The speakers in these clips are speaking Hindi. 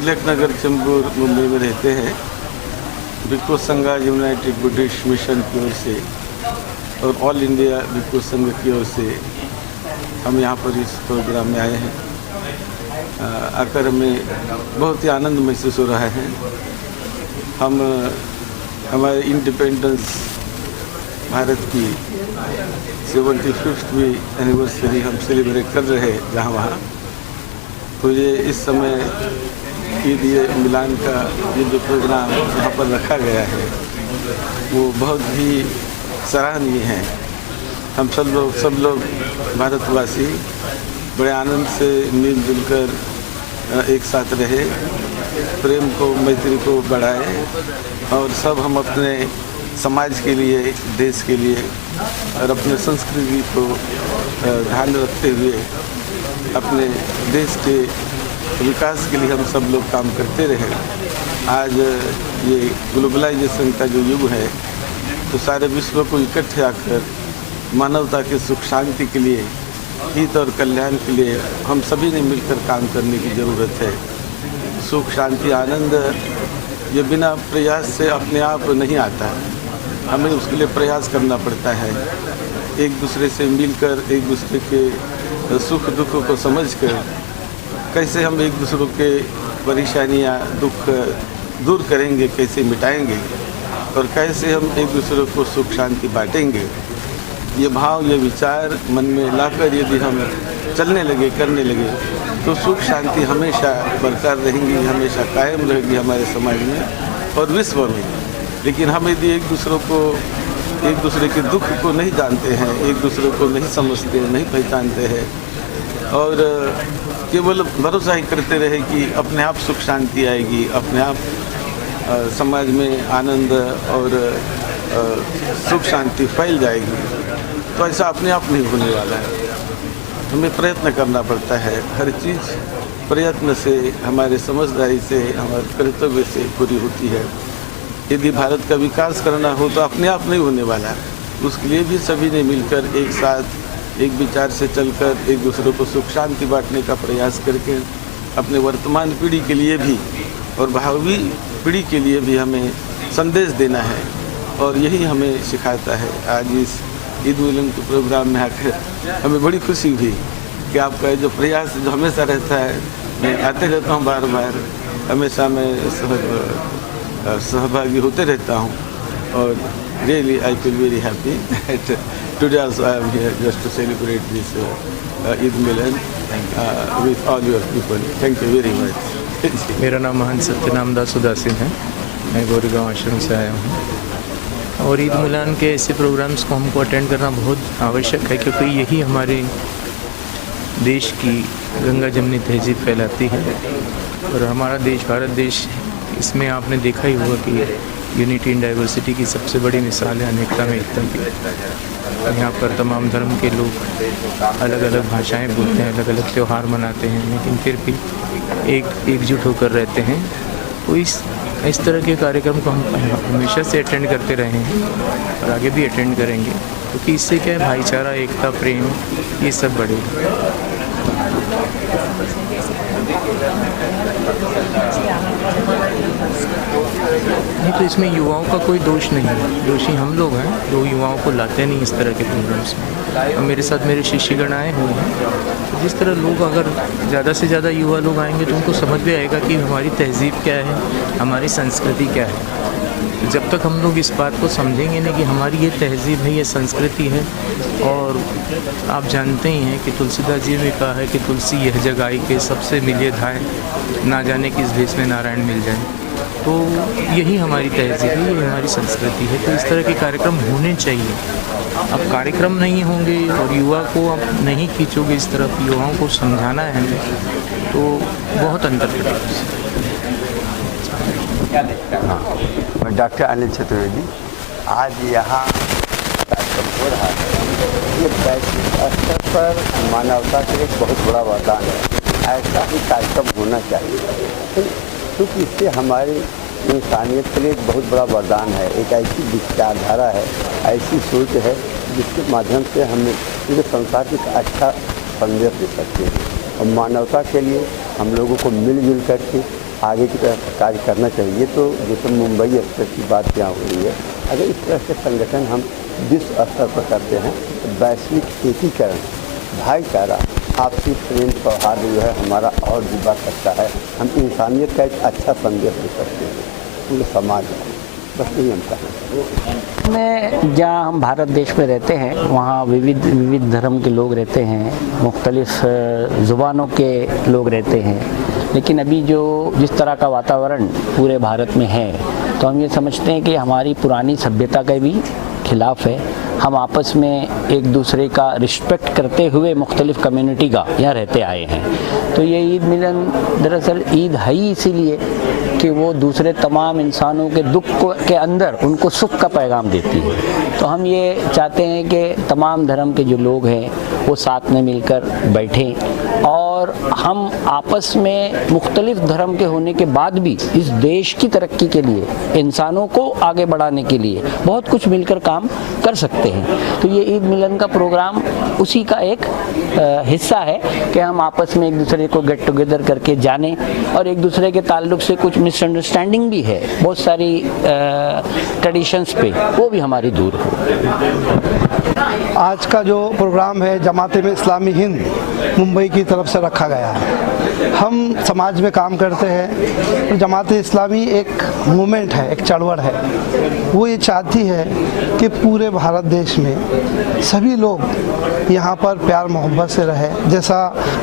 तिलक नगर चेंबूर मुंबई में रहते हैं। भिक्खु संघ यूनाइटेड बुद्धिस्ट मिशन की ओर से और ऑल इंडिया भिक्खु संघ की ओर से हम यहाँ पर इस प्रोग्राम में आए हैं। आकर हमें बहुत ही आनंद महसूस हो रहा है। हम हमारे इंडिपेंडेंस भारत की 75वीं एनिवर्सरी हम सेलिब्रेट कर रहे हैं जहाँ वहाँ। तो ये इस समय ईद मिलान का ये जो प्रोग्राम यहाँ पर रखा गया है वो बहुत ही सराहनीय है। हम सब लोग भारतवासी बड़े आनंद से मिलजुल कर एक साथ रहे, प्रेम को मैत्री को बढ़ाए और सब हम अपने समाज के लिए, देश के लिए और अपने संस्कृति को ध्यान रखते हुए अपने देश के विकास के लिए हम सब लोग काम करते रहे। आज ये ग्लोबलाइजेशन का जो युग है तो सारे विश्व को इकट्ठे आकर मानवता के सुख शांति के लिए, हित और कल्याण के लिए हम सभी ने मिलकर काम करने की ज़रूरत है। सुख शांति आनंद ये बिना प्रयास से अपने आप नहीं आता, हमें उसके लिए प्रयास करना पड़ता है। एक दूसरे से मिलकर एक दूसरे के सुख दुख को समझकर कैसे हम एक दूसरों के परेशानियां दुख दूर करेंगे, कैसे मिटाएंगे और कैसे हम एक दूसरे को सुख शांति बांटेंगे, ये भाव ये विचार मन में लाकर यदि हम चलने लगे, करने लगे तो सुख शांति हमेशा बरकरार रहेंगी, हमेशा कायम रहेगी हमारे समाज में और विश्व में। लेकिन हम यदि एक दूसरे के दुख को नहीं जानते हैं, एक दूसरे को नहीं समझते, नहीं पहचानते हैं और केवल भरोसा ही करते रहे कि अपने आप सुख शांति आएगी, अपने आप समाज में आनंद और सुख शांति फैल जाएगी, तो ऐसा अपने आप नहीं होने वाला है। हमें प्रयत्न करना पड़ता है। हर चीज़ प्रयत्न से, हमारे समझदारी से, हमारे कर्तव्य से पूरी होती है। यदि भारत का विकास करना हो तो अपने आप नहीं होने वाला। उसके लिए भी सभी ने मिलकर एक साथ एक विचार से चलकर एक दूसरे को सुख शांति बांटने का प्रयास करके अपने वर्तमान पीढ़ी के लिए भी और भावी पीढ़ी के लिए भी हमें संदेश देना है और यही हमें सिखाता है। आज इस ईद मिलन के प्रोग्राम में आकर हमें बड़ी खुशी हुई कि आपका जो प्रयास जो हमेशा रहता है, मैं आते रहता हूँ बार बार, हमेशा मैं सहभागी होते रहता हूँ और really I feel very happy that today also I am here just to celebrate this Eid Milan with all your people. Thank you very much. मेरा नाम महंत सत्यनाम दास उदासीन है। मैं गोरेगांव आश्रम से आया हूँ और ईद मिलान के ऐसे प्रोग्राम्स को हमको अटेंड करना बहुत आवश्यक है, क्योंकि यही हमारे देश की गंगा जमनी तहजीब फैलाती है। और हमारा देश भारत देश, इसमें आपने देखा ही होगा कि यूनिटी इन डाइवर्सिटी की सबसे बड़ी मिसाल है अनेकता में एकता की। यहाँ पर तमाम धर्म के लोग अलग अलग भाषाएं बोलते हैं, अलग अलग त्यौहार मनाते हैं, लेकिन फिर भी एकजुट होकर रहते हैं। तो इस तरह के कार्यक्रम को हम हमेशा से अटेंड करते रहे हैं और आगे भी अटेंड करेंगे, क्योंकि इससे क्या है, भाईचारा, एकता, प्रेम, ये सब बढ़ेगा। नहीं तो इसमें युवाओं का कोई दोष नहीं है, दोषी हम लोग हैं जो युवाओं को लाते नहीं इस तरह के प्रोग्राम्स में। और मेरे साथ मेरे शिष्यगण आए हुए हैं। जिस तरह लोग, अगर ज़्यादा से ज़्यादा युवा लोग आएंगे तो उनको समझ भी आएगा कि हमारी तहजीब क्या है, हमारी संस्कृति क्या है। जब तक हम लोग इस बात को समझेंगे नहीं कि हमारी ये तहजीब है, ये संस्कृति है। और आप जानते ही हैं कि तुलसीदास जी ने कहा है कि तुलसी यह जगाई के सबसे मिलिए धाय, ना जाने किस भेष में नारायण मिल जाए। तो यही हमारी तहजीब है, ये हमारी संस्कृति है। तो इस तरह के कार्यक्रम होने चाहिए। अब कार्यक्रम नहीं होंगे और युवा को आप नहीं खींचोगे इस तरफ, युवाओं को समझाना है हमें, तो बहुत अंतर पड़ेगा। हाँ, मैं डॉक्टर अनिल चतुर्वेदी। आज यहाँ कार्यक्रम हो रहा है, ये वैश्विक स्तर पर मानवता के लिए एक बहुत बड़ा वरदान है। ऐसा ही कार्यक्रम होना चाहिए, क्योंकि इससे हमारी इंसानियत के लिए एक बहुत बड़ा वरदान है। एक ऐसी विचारधारा है, ऐसी सोच है जिसके माध्यम से हम पूरे संसार को एक अच्छा संदेश दे सकते हैं। और मानवता के लिए हम लोगों को मिलजुल करके आगे की तरफ कार्य करना चाहिए। तो जैसे मुंबई स्तर की बात यहाँ हो रही है, अगर इस तरह के संगठन हम विश्व स्तर पर करते हैं तो वैश्विक एकीकरण, भाईचारा, आपसी प्रेम सौहार्द जो है हमारा और भी बढ़ सकता है। हम इंसानियत का एक अच्छा संदेश दे सकते हैं पूरे समाज में। बस यही हम कहना चाहिए। में जहाँ हम भारत देश में रहते हैं वहाँ विविध धर्म के लोग रहते हैं, मुख्तलिफ ज़ुबानों के लोग रहते हैं, लेकिन अभी जिस तरह का वातावरण पूरे भारत में है तो हम ये समझते हैं कि हमारी पुरानी सभ्यता के भी खिलाफ है। हम आपस में एक दूसरे का रिस्पेक्ट करते हुए मुख्तलिफ कम्युनिटी का यहाँ रहते आए हैं। तो ये ईद मिलन दरअसल ईद है ही इसीलिए कि वो दूसरे तमाम इंसानों के दुख के अंदर उनको सुख का पैगाम देती है। तो हम ये चाहते हैं कि तमाम धर्म के जो लोग हैं वो साथ में मिलकर बैठें और हम आपस में मुख्तलिफ धर्म के होने के बाद भी इस देश की तरक्की के लिए, इंसानों को आगे बढ़ाने के लिए बहुत कुछ मिलकर काम कर सकते हैं। तो ये ईद मिलन का प्रोग्राम उसी का एक हिस्सा है कि हम आपस में एक दूसरे को गेट टुगेदर करके जानें और एक दूसरे के ताल्लुक से कुछ मिसअंडरस्टैंडिंग भी है बहुत सारी ट्रेडिशंस पे, वो भी हमारी दूर हो। आज का जो प्रोग्राम है जमात में इस्लामी हिंद मुंबई की तरफ से रखा गया है। हम समाज में काम करते हैं तो जमात इस्लामी एक मूवमेंट है, एक चळवळ है। वो ये चाहती है कि पूरे भारत देश में सभी लोग यहाँ पर प्यार मोहब्बत से रहे। जैसा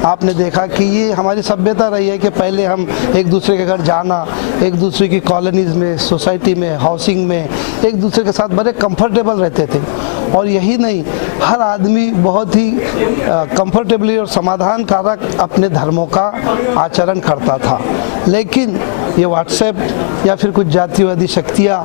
आपने देखा कि ये हमारी सभ्यता रही है कि पहले हम एक दूसरे के घर जाना, एक दूसरे की कॉलोनीज़ में, सोसाइटी में, हाउसिंग में एक दूसरे के साथ बड़े कंफर्टेबल रहते थे। और यही नहीं, हर आदमी बहुत ही कंफर्टेबली और समाधानकारक अपने धर्मों का आचरण करता था। लेकिन ये व्हाट्सएप या फिर कुछ जातिवादी शक्तियाँ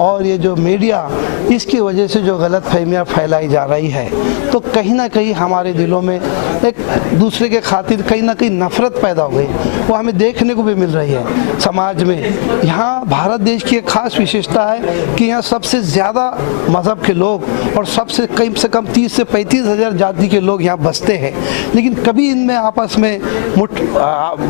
और ये जो मीडिया, इसकी वजह से जो गलत फहमियाँ फैलाई जा रही है तो कहीं ना कहीं हमारे दिलों में एक दूसरे के खातिर कहीं ना कहीं नफरत पैदा हो गई। वो हमें देखने को भी मिल रही है समाज में। यहाँ भारत देश की एक खास विशेषता है कि यहाँ सबसे ज़्यादा मज़हब के लोग और सबसे कम से कम 30 से 35 हज़ार जाति के लोग यहाँ बसते हैं। लेकिन कभी इनमें आपस में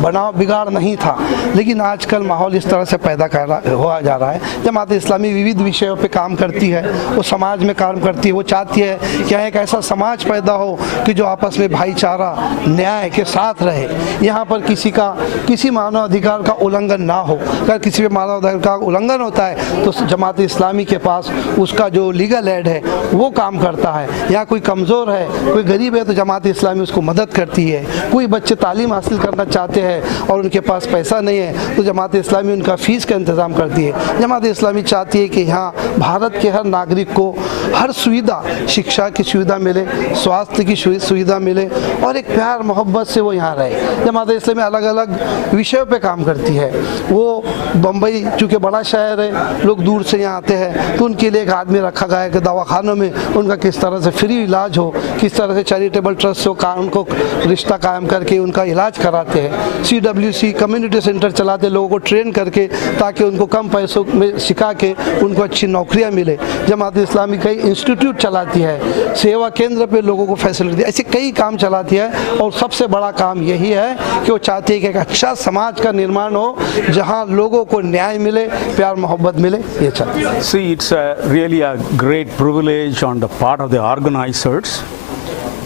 बनाव बिगाड़ नहीं था, लेकिन आजकल माहौल इस तरह से पैदा हुआ जा रहा है। जमात इस्लामी विविध विषयों पे काम करती है, वो समाज में काम करती है। वो चाहती है कि एक ऐसा समाज पैदा हो कि जो आपस में भाईचारा, न्याय के साथ रहे। यहाँ पर किसी मानव अधिकार का उल्लंघन ना हो। अगर किसी भी मानव अधिकार का उल्लंघन होता है तो जमात इस्लामी के पास उसका जो लीगल एड है वो काम करता है। यहाँ कोई कमज़ोर है, कोई गरीब है तो जमात इस्लामी उसको मदद करती है। कोई बच्चे तालीम हासिल करना चाहते हैं और उनके पास पैसा नहीं है तो जमात इस्लामी उनका फ़ीस का इंतज़ाम करती है। जमात इस्लामी चाहती है कि यहाँ भारत के हर नागरिक को हर सुविधा, शिक्षा की सुविधा मिले, स्वास्थ्य की सुविधा मिले और एक प्यार मोहब्बत से वो यहाँ रहे। जमात इस्लामी अलग अलग विषयों पे काम करती है। वो बम्बई चूँकि बड़ा शहर है, लोग दूर से यहाँ आते हैं तो उनके लिए एक आदमी रखा गया है कि दवाखानों में उनका किस तरह से फ्री इलाज हो, किस तरह से चैरिटेबल ट्रस्ट से उनको रिश्ता कायम करके उनका इलाज कराते हैं। CWC कम्युनिटी सेंटर चलाते, लोगों को ट्रेन करके ताकि उनको कम पैसों में सिखा के उनको अच्छी नौकरियाँ मिले। जमात इस्लामी कई इंस्टीट्यूट चलाती है, सेवा केंद्र पे लोगों को फैसिलिटी, ऐसे कई काम चलाती है। और सबसे बड़ा काम यही है कि वो चाहती है कि एक अच्छा समाज का निर्माण हो जहाँ लोगों को न्याय मिले, प्यार मोहब्बत मिले। ये चाहती है। See, it's really a great privilege on the part of the organizers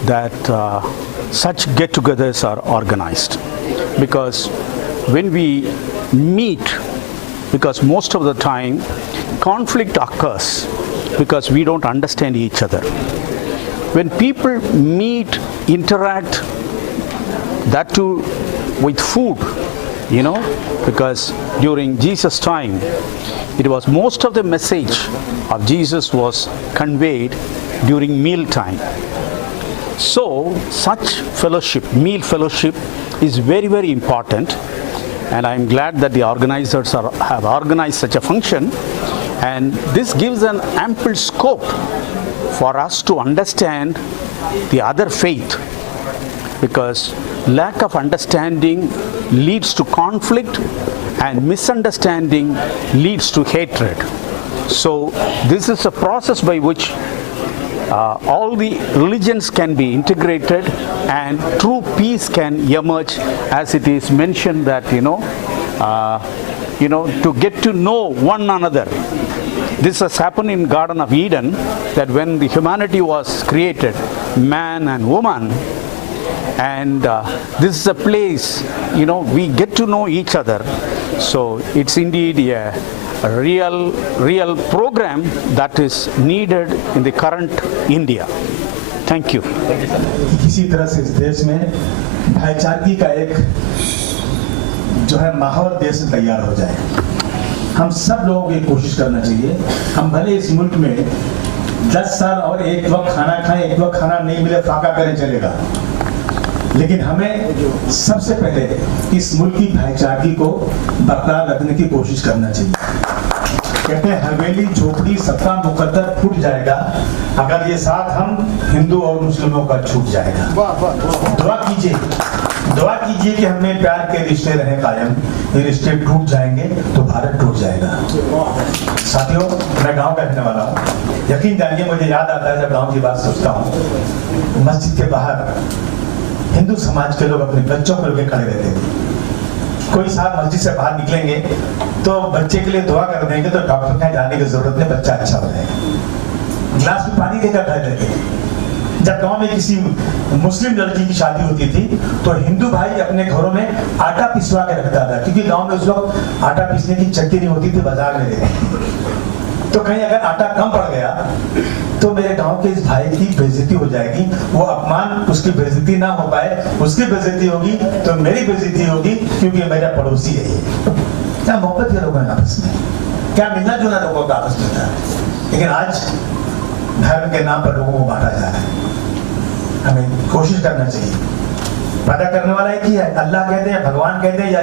that such get-togethers are organized, because when we meet, because most of the time conflict occurs because we don't understand each other. When people meet, interact, that too with food, because during Jesus' time, it was most of the message of Jesus was conveyed during meal time. So such fellowship, meal fellowship, is very, very important, and I'm glad that the organizers have organized such a function, and this gives an ample scope for us to understand the other faith, because lack of understanding leads to conflict and misunderstanding leads to hatred. So this is a process by which all the religions can be integrated and true peace can emerge, as it is mentioned that to get to know one another. This has happened in Garden of Eden, that when the humanity was created, man and woman, and this is a place, we get to know each other. So it's indeed a real program that is needed in the current India. Thank you. किसी तरह से इस देश में भाईचारगी का एक जो है माहौल देश में तैयार हो जाए। हम सब लोगों को ये कोशिश करना चाहिए। हम भले इस मुल्क में 10 साल और एक वक्त खाना खाएं, एक वक्त खाना नहीं मिले फाका करें चलेगा, लेकिन हमें सबसे पहले इस मुल्क की भाईचारगी को बरकरार रखने की कोशिश करना चाहिए। कहते हैं हवेली झोपड़ी सबका मुकद्दर फूट जाएगा अगर ये साथ हम हिंदू और मुस्लिमों का छूट जाएगा। दुआ कीजिए कि हमें प्यार के रिश्ते रहे कायम। ये रिश्ते टूट जाएंगे तो भारत टूट जाएगा। साथियों, मैं गांव का रहने वाला हूँ। यकीन जानिए, मुझे याद आता है जब गांव की बात सोचता हूँ, मस्जिद के बाहर हिंदू समाज के लोग अपने बच्चों को लेकर खड़े रहते थे। कोई साहब मस्जिद से बाहर निकलेंगे तो बच्चे के लिए दुआ कर देंगे तो डॉक्टर के जाने की जरूरत नहीं, बच्चा अच्छा हो जाएगा। गिलास में पानी देकर खड़े रहते थे। जब गांव में किसी मुस्लिम लड़की की शादी होती थी तो हिंदू भाई अपने घरों में आटा पिसवा के रखता था, क्योंकि गांव में उस वक्त आटा पीसने की चक्की नहीं होती थी, बाजार में रहती। तो कहीं अगर आटा कम पड़ गया तो मेरे गांव के इस भाई की बेइज्जती हो जाएगी। वो अपमान, उसकी बेइज्जती ना हो पाए, उसकी बेइज्जती होगी तो मेरी बेइज्जती होगी, क्योंकि मेरा पड़ोसी है ये। क्या मोहब्बत के लोग हैं आपस में, क्या मिलना जुलना लोगों का आपस में था। लेकिन आज धर्म के नाम पर लोगों को बांटा जा रहा है। हमें कोशिश करना चाहिए। पैदा करने वाला एक ही है, अल्लाह कहते हैं, भगवान कहते हैं, या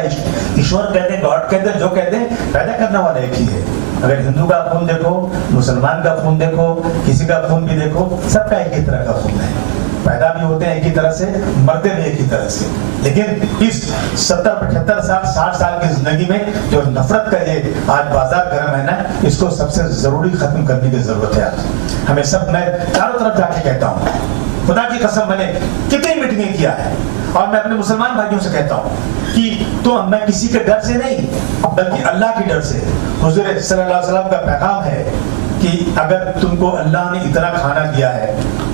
ईश्वर कहते हैं, गॉड कहते हैं, जो कहते हैं, पैदा करने वाला एक ही है। अगर हिंदू का खून देखो, मुसलमान का खून देखो, किसी का खून भी देखो, सबका एक ही तरह का खून है। पैदा भी होते हैं एक ही तरह से, मरते भी एक ही तरह से। लेकिन इस 70, 75 साल, 60 साल की जिंदगी में जो नफरत का ये आज बाजार गर्म है ना, इसको सबसे जरूरी खत्म करने की जरूरत है। आज हमें सब, मैं चारों तरफ जाके कहता हूँ, खुदा की कसम, मैंने कितनी मीटिंगें किया है और मैं अपने मुसलमान भाइयों से कहता हूँ कि तो मैं किसी के डर से नहीं, बल्कि अल्लाह के डर से। हुजूर सल्लल्लाहु अलैहि वसल्लम का पैगाम है कि अगर तुमको अल्लाह ने इतना खाना दिया है,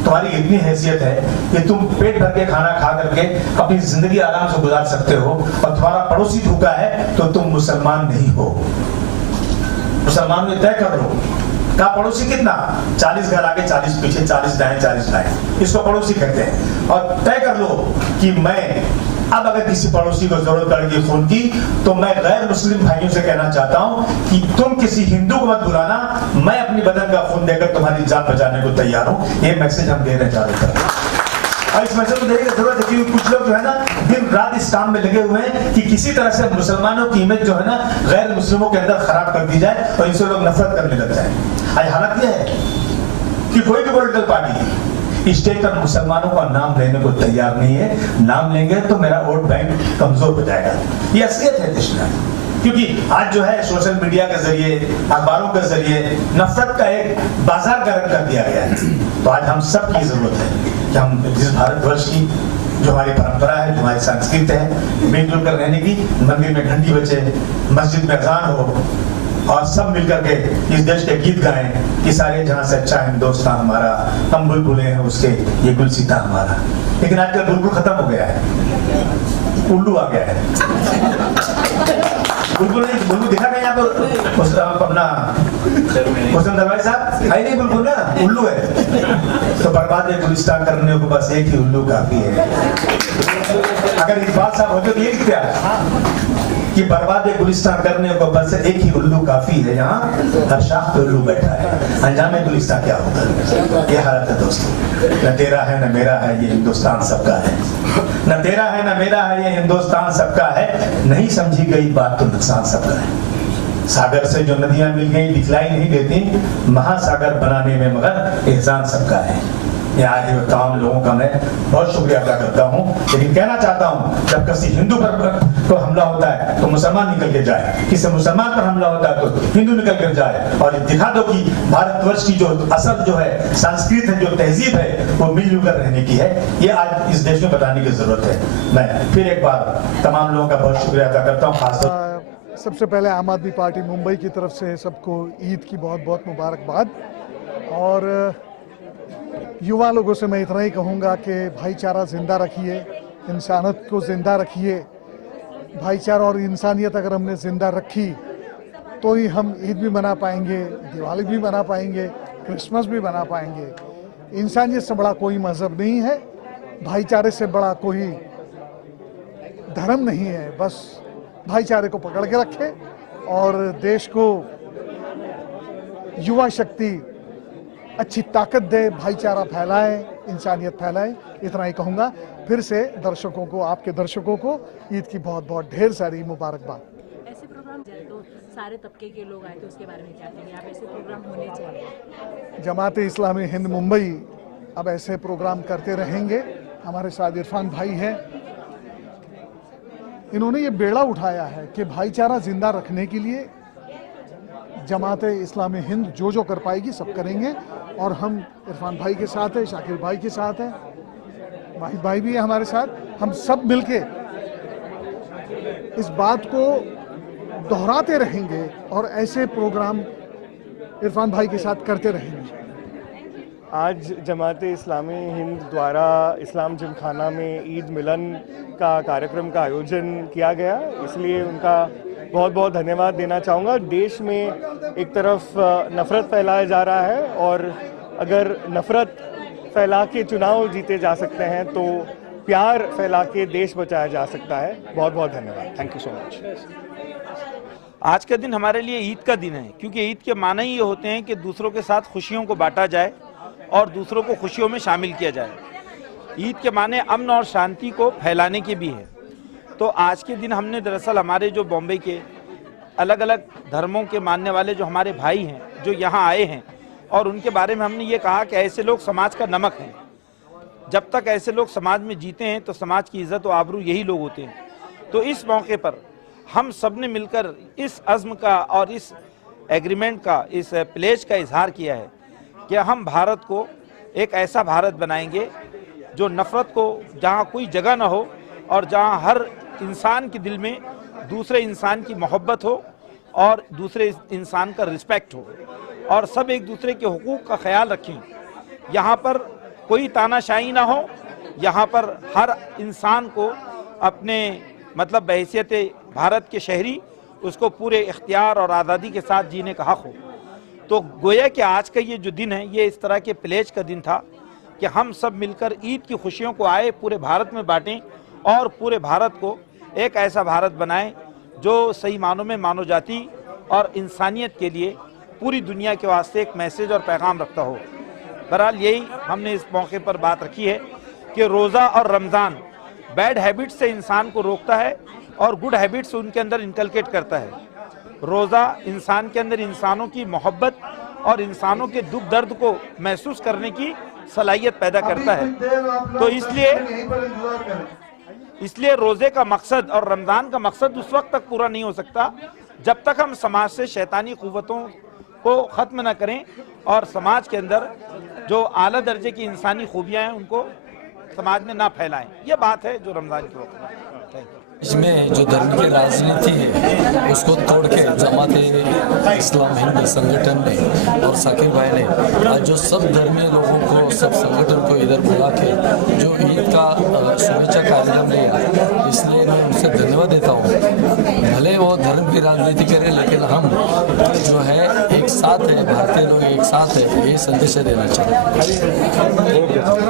तुम्हारी इतनी हैसियत है कि तुम पेट भर के खाना खा करके अपनी जिंदगी आराम से गुजार सकते हो, और तुम्हारा पड़ोसी भूखा है तो तुम मुसलमान नहीं हो। मुसलमान में तय कर लो का पड़ोसी कितना, 40 घर आगे 40 पीछे, 40 दाएं 40 बाएं, इसको पड़ोसी कहते हैं। और तय कर लो कि मैं अब अगर किसी पड़ोसी को जरूरत पड़ेगी खून की, तो मैं गैर मुस्लिम भाइयों से कहना चाहता हूं कि तुम किसी हिंदू को मत बुलाना, मैं अपनी बदन का खून देकर तुम्हारी जान बचाने को तैयार हूं। ये मैसेज हम दे रहे हैं चारों तरफ। और इस मैसेज को देने की जरूरत है क्योंकि कुछ लोग जो है ना दिन रात इस काम में लगे हुए हैं कि किसी तरह से मुसलमानों की इमेज जो है ना गैर मुस्लिमों के अंदर खराब कर दी जाए और इनसे लोग नफरत करने लग जाए। आज हालत यह है कि कोई भी पॉलिटिकल पार्टी स्टेज पर मुसलमानों का नाम लेने को तैयार नहीं है। नाम लेंगे तो मेरा वोट बैंक कमजोर हो जाएगा। ये असलियत है देश में, क्योंकि आज जो है सोशल मीडिया के जरिए, अखबारों के जरिए नफरत का एक बाजार गर्म कर दिया गया है। तो आज हम सब की जरूरत है कि हम जिस भारतवर्ष की जो हमारी परंपरा है, जो हमारी संस्कृति है, मिलजुल कर रहने की, मंदिर में घंटी बजे, मस्जिद में अजान हो और सब मिलकर के इस देश के गीत गाएं कि सारे जहां से अच्छा हिंदुस्तान हमारा, हम बुलबुलें हैं उसके, ये गुलसिता हमारा। लेकिन आजकल बुलबुल खत्म हो गया है, उल्लू आ गया है। बुलबुल नहीं, बुलबुल दिखा गया यहाँ पर अपना हुसैन दरबारी साहब है नहीं, बुलबुल ना उल्लू है। तो बर्बाद गुलिस्तान करने को बस एक ही उल्लू काफी है। अगर इकबाल साहब होते तो ये क्या कि बर्बाद गुलिस्तान करने को बस एक ही उल्लू काफी है। यहाँ हर शाख पे उल्लू बैठा है, अंजाम गुलिस्तान क्या होगा। ये हालत है दोस्तों। न तेरा है न मेरा है, ये हिंदुस्तान सबका है। न तेरा है न मेरा है, ये हिंदुस्तान सबका है। नहीं समझी गई बात तो नुकसान सबका है। सागर से जो नदियां मिल गई दिखलाई नहीं देती, महासागर बनाने में मगर एहसान सबका है। यहाँ आए तमाम लोगों का मैं बहुत शुक्रिया अदा करता हूँ। लेकिन कहना चाहता हूँ, जब किसी हिंदू पर तो हमला होता है तो मुसलमान निकल के जाए, किसी मुसलमान पर हमला होता है तो हिंदू निकल कर जाए, और दिखा दो कि भारतवर्ष की जो असल जो है संस्कृत है, जो तहजीब है, वो मिलजुल कर रहने की है। ये आज इस देश में बताने की जरूरत है। मैं फिर एक बार तमाम लोगों का बहुत शुक्रिया अदा करता हूँ। खासतौर सबसे पहले आम आदमी पार्टी मुंबई की तरफ से सबको ईद की बहुत बहुत मुबारकबाद। और युवा लोगों से मैं इतना ही कहूँगा कि भाईचारा ज़िंदा रखिए, इंसानियत को ज़िंदा रखिए। भाईचारा और इंसानियत अगर हमने ज़िंदा रखी तो ही हम ईद भी मना पाएंगे, दिवाली भी मना पाएंगे, क्रिसमस भी मना पाएंगे। इंसानियत से बड़ा कोई मज़हब नहीं है, भाईचारे से बड़ा कोई धर्म नहीं है। बस भाईचारे को पकड़ के रखे और देश को युवा शक्ति अच्छी ताकत दे, भाईचारा फैलाए, इंसानियत फैलाए। इतना ही कहूँगा। फिर से दर्शकों को, आपके दर्शकों को ईद की बहुत बहुत ढेर सारी मुबारकबाद। ऐसे प्रोग्राम तो सारे तबके के लोग आए थे, उसके बारे में क्या कहेंगे आप? ऐसे प्रोग्राम होने चाहिए। जमात इस्लामी हिंद मुंबई अब ऐसे प्रोग्राम करते रहेंगे। हमारे साथ इरफान भाई हैं, इन्होंने ये बेड़ा उठाया है कि भाईचारा जिंदा रखने के लिए जमात इस्लामी हिंद जो कर पाएगी सब करेंगे। और हम इरफान भाई के साथ हैं, शाकिर भाई के साथ हैं, वाहिद भाई भी है हमारे साथ। हम सब मिलके इस बात को दोहराते रहेंगे और ऐसे प्रोग्राम इरफान भाई के साथ करते रहेंगे। आज जमात इस्लामी हिंद द्वारा इस्लाम जिमखाना में ईद मिलन का कार्यक्रम का आयोजन किया गया, इसलिए उनका बहुत बहुत धन्यवाद देना चाहूँगा। देश में एक तरफ नफ़रत फैलाया जा रहा है और अगर नफ़रत फैला के चुनाव जीते जा सकते हैं तो प्यार फैला के देश बचाया जा सकता है। बहुत बहुत धन्यवाद। Thank you so much. आज का दिन हमारे लिए ईद का दिन है, क्योंकि ईद के माने ही ये होते हैं कि दूसरों के साथ खुशियों को बांटा जाए और दूसरों को खुशियों में शामिल किया जाए। ईद के माने अमन और शांति को फैलाने के भी है। तो आज के दिन हमने दरअसल हमारे जो बॉम्बे के अलग अलग धर्मों के मानने वाले जो हमारे भाई हैं जो यहाँ आए हैं, और उनके बारे में हमने ये कहा कि ऐसे लोग समाज का नमक हैं। जब तक ऐसे लोग समाज में जीते हैं तो समाज की इज्जत और आबरू यही लोग होते हैं। तो इस मौके पर हम सब ने मिलकर इस अज़्म का और इस एग्रीमेंट का, इस प्लेज का इजहार किया है कि हम भारत को एक ऐसा भारत बनाएंगे जो नफ़रत को जहाँ कोई जगह ना हो और जहाँ हर इंसान के दिल में दूसरे इंसान की मोहब्बत हो और दूसरे इंसान का रिस्पेक्ट हो और सब एक दूसरे के हुकूक का ख्याल रखें। यहाँ पर कोई तानाशाही ना हो, यहाँ पर हर इंसान को अपने मतलब बहैसियत भारत के शहरी उसको पूरे इख्तियार और आज़ादी के साथ जीने का हक़ हो। तो गोया कि आज का ये जो दिन है ये इस तरह के प्लेज का दिन था कि हम सब मिलकर ईद की खुशियों को आए पूरे भारत में बांटें और पूरे भारत को एक ऐसा भारत बनाएं जो सही मानों में मानव जाति और इंसानियत के लिए पूरी दुनिया के वास्ते एक मैसेज और पैगाम रखता हो। बहरहाल यही हमने इस मौके पर बात रखी है कि रोज़ा और रमज़ान बैड हैबिट से इंसान को रोकता है और गुड हैबिट्स उनके अंदर इनकलकेट करता है। रोज़ा इंसान के अंदर इंसानों की मोहब्बत और इंसानों के दुख दर्द को महसूस करने की सलाहियत पैदा करता है। तो इसलिए रोज़े का मकसद और रमज़ान का मकसद उस वक्त तक पूरा नहीं हो सकता जब तक हम समाज से शैतानी क़ुव्वतों को ख़त्म न करें और समाज के अंदर जो आला दर्जे की इंसानी खूबियाँ हैं उनको समाज में ना फैलाएं। ये बात है जो रमज़ान के वक्त में। इसमें जो धर्म की राजनीति है उसको तोड़ के जमात इस्लाम हिंद संगठन ने और साकिर भाई ने आज जो सब धर्मीय लोगों को, सब संगठन को इधर बुला के जो ईद का शुभेच्छा कार्यक्रम लिया, इसलिए मैं उनसे धन्यवाद देता हूँ। भले वो धर्म की राजनीति करें लेकिन हम जो है एक साथ है, भारतीय लोग एक साथ है, ये संदेश देना चाहते हैं।